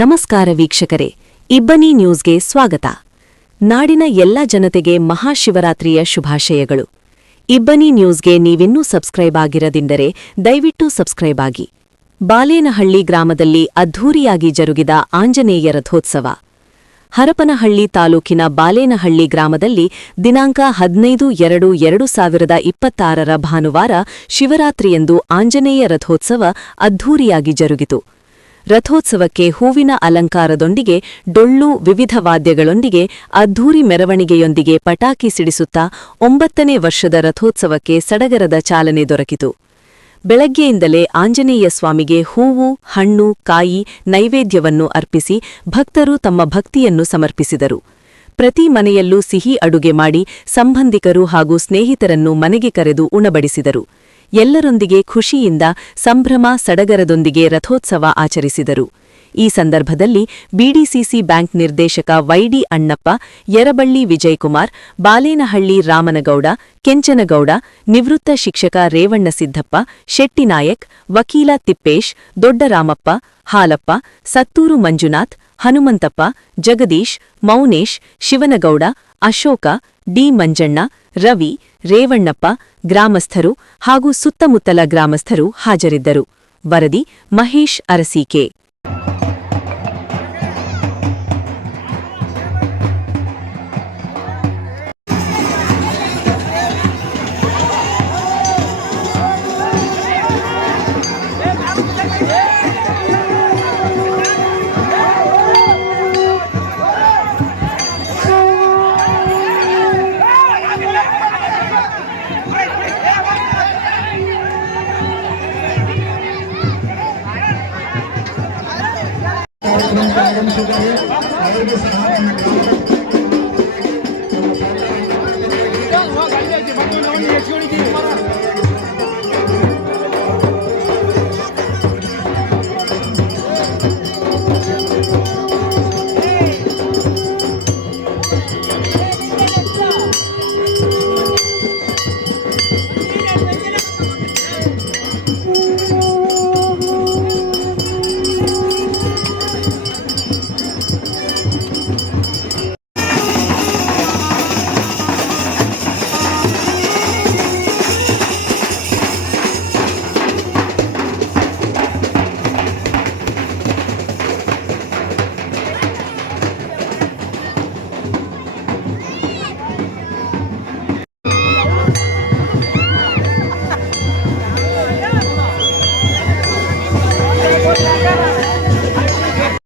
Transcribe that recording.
ನಮಸ್ಕಾರ ವೀಕ್ಷಕರೇ, ಇಬ್ಬನಿ ನ್ಯೂಸ್ಗೆ ಸ್ವಾಗತ. ನಾಡಿನ ಎಲ್ಲ ಜನತೆಗೆ ಮಹಾಶಿವರಾತ್ರಿಯ ಶುಭಾಶಯಗಳು. ಇಬ್ಬನಿ ನ್ಯೂಸ್ಗೆ ನೀವಿನ್ನೂ ಸಬ್ಸ್ಕ್ರೈಬ್ ಆಗಿರದಿದ್ದರೆ ದಯವಿಟ್ಟು ಸಬ್ಸ್ಕ್ರೈಬ್ ಆಗಿ. ಬಾಲೇನಹಳ್ಳಿ ಗ್ರಾಮದಲ್ಲಿ ಅದ್ಧೂರಿಯಾಗಿ ಜರುಗಿದ ಆಂಜನೇಯ ರಥೋತ್ಸವ. ಹರಪನಹಳ್ಳಿ ತಾಲೂಕಿನ ಬಾಲೇನಹಳ್ಳಿ ಗ್ರಾಮದಲ್ಲಿ ದಿನಾಂಕ 15/2/2026 ಭಾನುವಾರ ಶಿವರಾತ್ರಿಯಂದು ಆಂಜನೇಯ ರಥೋತ್ಸವ ಅದ್ಧೂರಿಯಾಗಿ ಜರುಗಿತು. ರಥೋತ್ಸವಕ್ಕೆ ಹೂವಿನ ಅಲಂಕಾರದೊಂದಿಗೆ ಡೊಳ್ಳು, ವಿವಿಧ ವಾದ್ಯಗಳೊಂದಿಗೆ ಅದ್ಧೂರಿ ಮೆರವಣಿಗೆಯೊಂದಿಗೆ ಪಟಾಕಿ ಸಿಡಿಸುತ್ತಾ 9ನೇ ವರ್ಷದ ರಥೋತ್ಸವಕ್ಕೆ ಸಡಗರದ ಚಾಲನೆ ದೊರಕಿತು. ಬೆಳಗ್ಗೆಯಿಂದಲೇ ಆಂಜನೇಯ ಸ್ವಾಮಿಗೆ ಹೂವು, ಹಣ್ಣು, ಕಾಯಿ, ನೈವೇದ್ಯವನ್ನು ಅರ್ಪಿಸಿ ಭಕ್ತರು ತಮ್ಮ ಭಕ್ತಿಯನ್ನು ಸಮರ್ಪಿಸಿದರು. ಪ್ರತಿ ಮನೆಯಲ್ಲೂ ಸಿಹಿ ಅಡುಗೆ ಮಾಡಿ ಸಂಬಂಧಿಕರು ಹಾಗೂ ಸ್ನೇಹಿತರನ್ನು ಮನೆಗೆ ಕರೆದು ಉಣಬಡಿಸಿದರು. ಎಲ್ಲರೊಂದಿಗೆ ಖುಷಿಯಿಂದ ಸಂಭ್ರಮ ಸಡಗರದೊಂದಿಗೆ ರಥೋತ್ಸವ ಆಚರಿಸಿದರು. ಈ ಸಂದರ್ಭದಲ್ಲಿ ಬಿಡಿಸಿಸಿ ಬ್ಯಾಂಕ್ ನಿರ್ದೇಶಕ ವೈಡಿ ಅಣ್ಣಪ್ಪ, ಯರಬಳ್ಳಿ ವಿಜಯಕುಮಾರ್, ಬಾಲೇನಹಳ್ಳಿ ರಾಮನಗೌಡ, ಕೆಂಚನಗೌಡ, ನಿವೃತ್ತ ಶಿಕ್ಷಕ ರೇವಣ್ಣಸಿದ್ದಪ್ಪ, ಶೆಟ್ಟಿನಾಯಕ್, ವಕೀಲ ತಿಪ್ಪೇಶ್, ದೊಡ್ಡರಾಮಪ್ಪ, ಹಾಲಪ್ಪ, ಸತ್ತೂರು ಮಂಜುನಾಥ್, ಹನುಮಂತಪ್ಪ, ಜಗದೀಶ್, ಮೌನೇಶ್, ಶಿವನಗೌಡ, ಅಶೋಕ, ಡಿ ಮಂಜಣ್ಣ, ರವಿ, ರೇವಣ್ಣಪ್ಪ, ಗ್ರಾಮಸ್ಥರು ಹಾಗೂ ಸುತ್ತಮುತ್ತಲ ಗ್ರಾಮಸ್ಥರು ಹಾಜರಿದ್ದರು. ವರದಿ ಮಹೇಶ್ ಅರಸೀಕೆ. ಆಗಮಿಸಿದ್ದಾರೆ. ಅವರಿಗೆ ಸನ್ಮಾನ